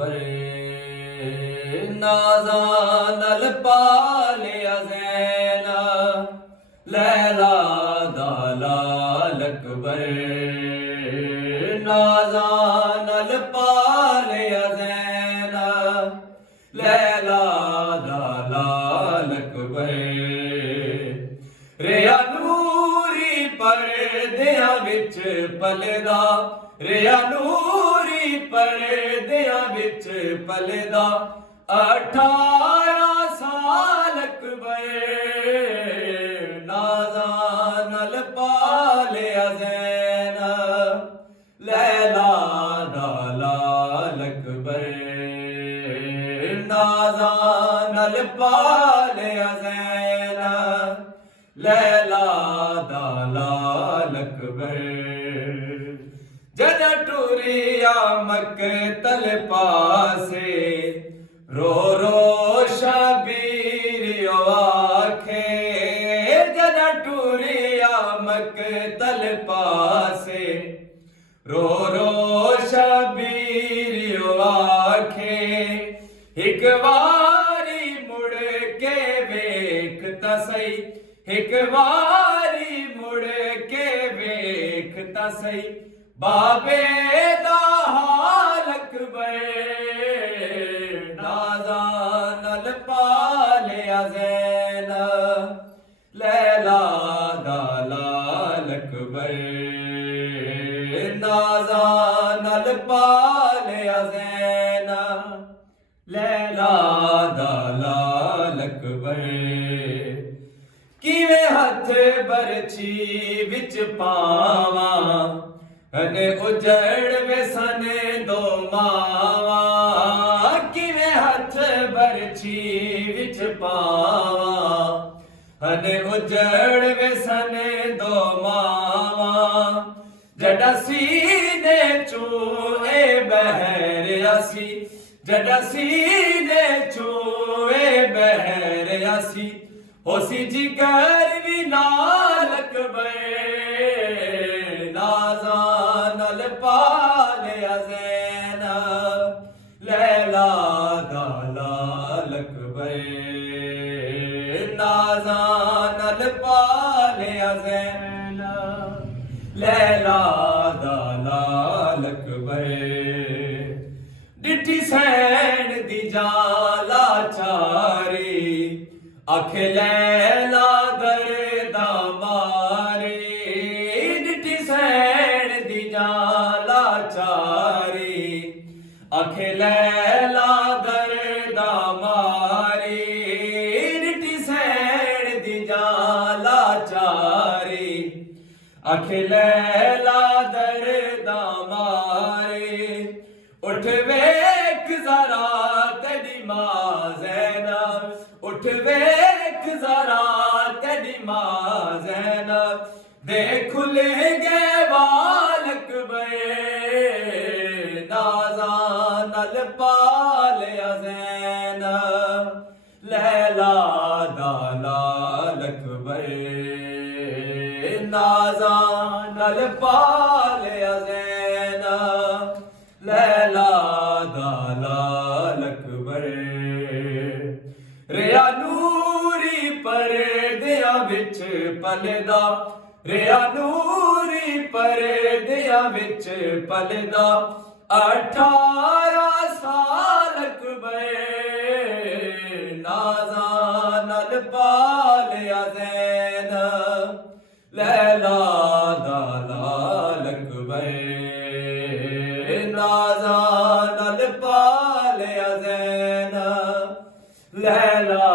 ਅਕਬਰ ਨਾਜ਼ਾਂ ਨਾਲ ਪਾਲਿਆ ਜ਼ੈਨਾ ਲੈਲਾ ਦਾ ਲਾਲ ਅਕਬਰ ਨਾਜ਼ਾਂ ਨਾਲ ਪਾਲਿਆ ਜ਼ੈਨਾ ਲੈਲਾ ਦਾ ਲਾਲ ਅਕਬਰ ਰਿਆ ਨੂਰੀ ਪਰਦਿਆਂ ਵਿੱਚ ਪਲਦਾ ਰਿਆ ਨੂਰੀ ਪਰਦਿਆਂ ਵਿੱਚ ਪਲਦਾ 18 ਸਾਲ ਅਕਬਰ ਨਾਜ਼ਾਂ ਨਾਲ ਪਾਲਿਆ ਜ਼ੈਨਾ ਲੈਲਾ ਦਾ ਲਾਲ ਅਕਬਰ ਨਾਜ਼ਾਂ ਨਾਲ ਪਾਲਿਆ ਜ਼ੈਨਾ ਲੈਲਾ ਦਾ ਲਾਲ ਅਕਬਰ ਜਦ ਟੁਰਿਆ ਮਕਤਲ ਪਾਸੇ ਰੋ ਰੋ ਸ਼ਬੀਰ ਆਖੇ ਜਦ ਟੁਰਿਆ ਮਕਤਲ ਪਾਸੇ ਰੋ ਰੋ ਸ਼ਬੀਰ ਆਖੇ ਇੱਕ ਵਾਰੀ ਮੁੜ ਕੇ ਵੇਖ ਤਾਂ ਸਹੀ ਇੱਕ ਵਾਰੀ ਮੁੜ ਕੇ ਵੇਖ ਤਾਂ ਸਹੀ ਬਾਬੇ ਦਾ ਹਾਲ ਅਕਬਰ ਨਾਜ਼ਾਂ ਨਾਲ ਪਾਲਿਆ ਜ਼ੈਨਾ ਲੈਲਾ ਦਾ ਲਾਲ ਅਕਬਰ ਨਾਜ਼ਾਂ ਨਾਲ ਪਾਲਿਆ ਜ਼ੈਨਾ ਲੈਲਾ ਦਾ ਲਾਲ ਅਕਬਰ ਕਿਵੇਂ ਹੱਥ ਬਰਛੀ ਵਿੱਚ ਪਾਵਾਂ ਅਨੇ ਉਜੜ ਵੇ ਸਨੇ ਦੋ ਮਾਵਾਂ ਕਿਵੇਂ ਹੱਥ ਬਰਛੀ ਵਿੱਚ ਪਾਵਾਂ ਅਨੇ ਉਜੜ ਵੇ ਸਨੇ ਦੋ ਮਾਵਾਂ ਜੜਾ ਸੀਨੇ ਚੋਏ ਬਹਿਰਿਆ ਸੀ ਜੜਾ ਸੀਨੇ ਚੋਏ ਬਹਿਰਿਆ ਸੀ ਹੋਸੀ ਜਿਗਰ ਵੀ ਨਾਲ ਅਕਬਰ ਨਾਜ਼ਾਂ ਨਾਲ ਪਾਲਿਆ ਜ਼ੈਨਾ ਲੈਲਾ ਦਾ ਲਾਲ ਅਕਬਰ ਨਾਜ਼ਾਂ ਨਾਲ ਪਾਲਿਆ ਜ਼ੈਨਾ ਲੈਲਾ ਦਾ ਲਾਲ ਅਕਬਰ ਡਿੱਠੀ ਸੈਣ ਦੀ ਜਾਲਾ ਚਾਰੀ ਅੱਖ ਲੈਲਾ ਦਰਦਾ ਮਾਰੇ ਡਿੱਠੀ ਸੈਣ ਦੀ ਜਾਲਾ ਚਾਰੀ ਅੱਖ ਲੈਲਾ ਦਰਦਾ ਮਾਰੇ ਡਿੱਠੀ ਸੈਣ ਦੀ ਜਾਲਾ ਚਾਰੀ ਅੱਖ ਲੈਲਾ ਦਰਦਾ ਮਾਰੇ ਉੱਠ ਵੇਖ ਜ਼ਰਾ ਤੇਰੀ ਮਾਂ ਜ਼ੈਨਬ ਉੱਠ ਵੇਖ ਜ਼ਰਾ ਤੇਰੀ ਮਾਂ ਜ਼ੈਨਬ ਦੇ ਖੁੱਲ ਗਏ ਵਾਲ ਅਕਬਰ ਨਾਜ਼ਾਂ ਨਾਲ ਪਾਲਿਆ ਜ਼ੈਨਬ ਲੈਲਾ ਦਾ ਲਾਲ ਅਕਬਰ ਨਾਜ਼ਾਂ ਨਾਲ ਪਾਲਿਆ ਜ਼ੈਨਬ ਲੈਲਾ ਦਾ ਲਾਲ ਅਕਬਰ ਰਿਆ ਨੂਰੀ ਪਰਦਿਆਂ ਵਿੱਚ ਪਲਦਾ ਰਿਆ ਨੂਰੀ ਪਰਦਿਆਂ ਵਿੱਚ ਪਲਦਾ 18 ਸਾਲ ਅਕਬਰ ਨਾਜ਼ਾਂ ਨਾਲ ਪਾਲਿਆ ਜ਼ੈਨਬ ਲੈਲਾ ਦਾ ਲਾਲ ਅਕਬਰ ਨਾਜ਼ਾਂ ਨਾਲ ਪਾਲਿਆ ਜ਼ੈਨਬ ਲੈਲਾ